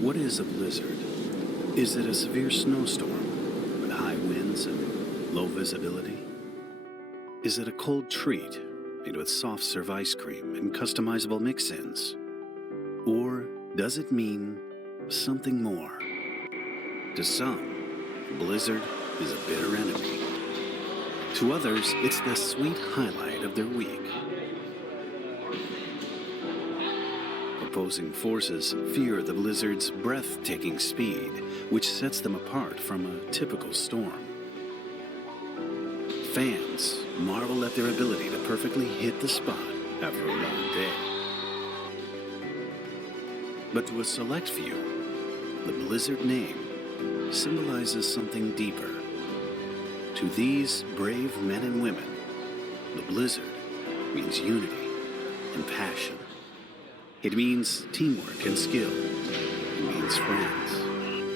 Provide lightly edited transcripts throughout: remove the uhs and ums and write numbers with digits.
What is a blizzard? Is it a severe snowstorm with high winds and low visibility? Is it a cold treat made with soft serve ice cream and customizable mix-ins? Or does it mean something more? To some, blizzard is a bitter enemy. To others, it's the sweet highlight of their week. Opposing forces fear the blizzard's breathtaking speed, which sets them apart from a typical storm. Fans marvel at their ability to perfectly hit the spot after a long day. But to a select few, the blizzard name symbolizes something deeper. To these brave men and women, the blizzard means unity and passion. It means teamwork and skill. It means friends.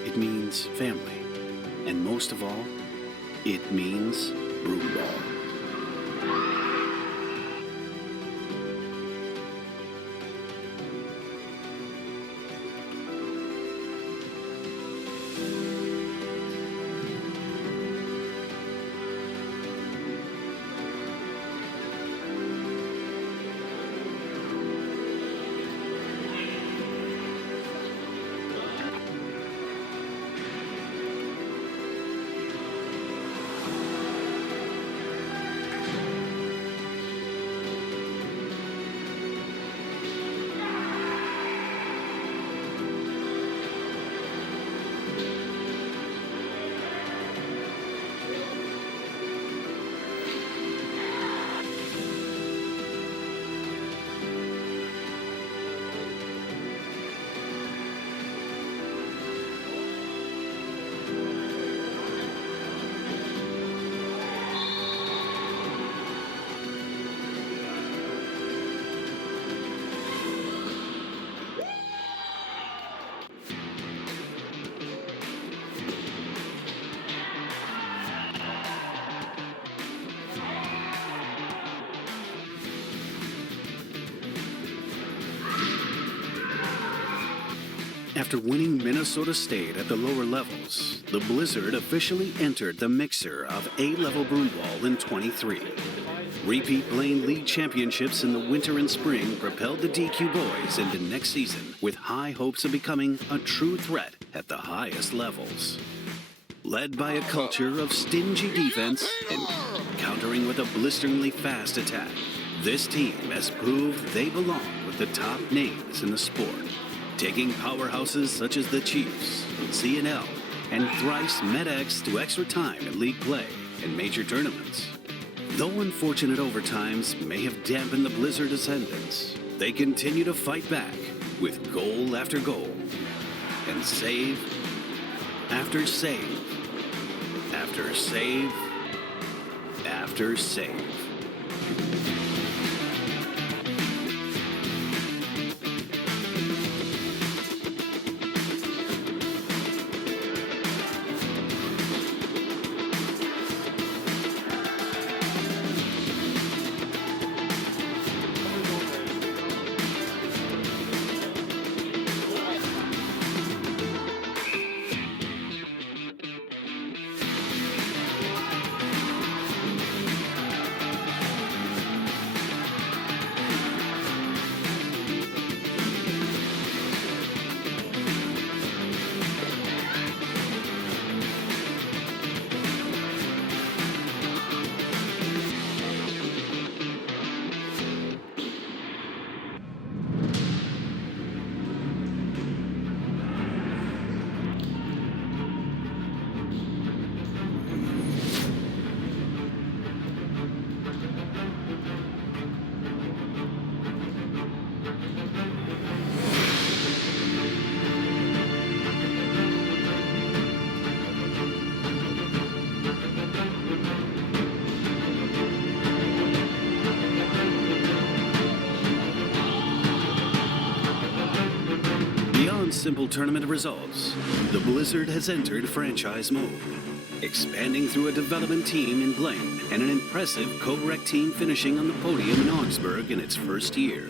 It means family. And most of all, it means broomball. After winning Minnesota State at the lower levels, the Blizzard officially entered the mixer of A-level broomball in 23. Repeat Blaine League championships in the winter and spring propelled the DQ boys into next season with high hopes of becoming a true threat at the highest levels. Led by a culture of stingy defense and countering with a blisteringly fast attack, this team has proved they belong with the top names in the sport, taking powerhouses such as the Chiefs, CNL, and thrice MedX to extra time in league play and major tournaments. Though unfortunate overtimes may have dampened the Blizzard ascendance, they continue to fight back with goal after goal and save after save after save after save. Simple tournament results, the Blizzard has entered franchise mode, expanding through a development team in Blaine and an impressive co-rec team finishing on the podium in Augsburg in its first year.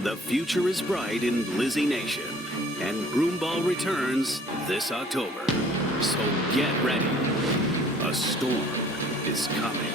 The future is bright in Blizzy Nation, and Broomball returns this October. So get ready. A storm is coming.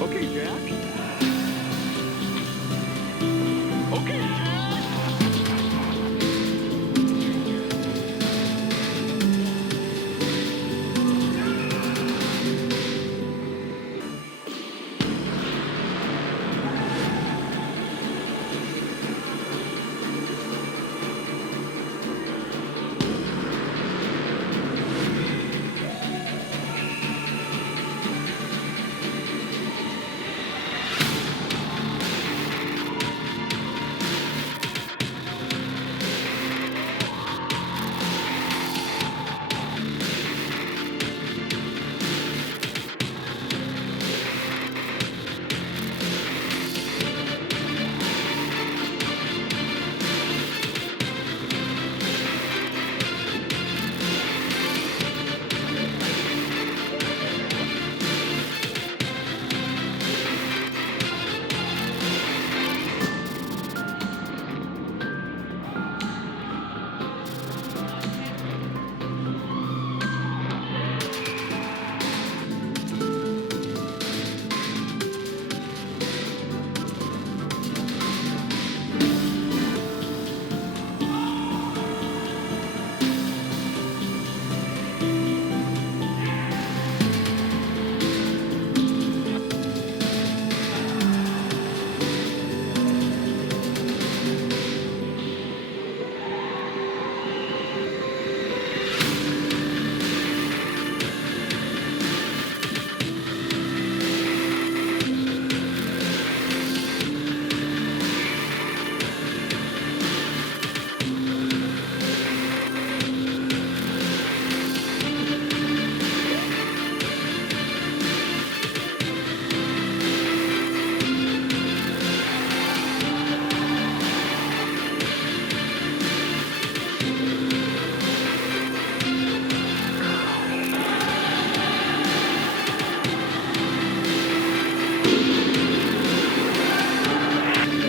Okay, Jack. Okay, Jack.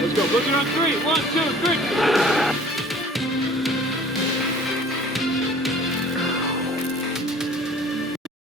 Let's go. Looking on three. 1, 2, 3.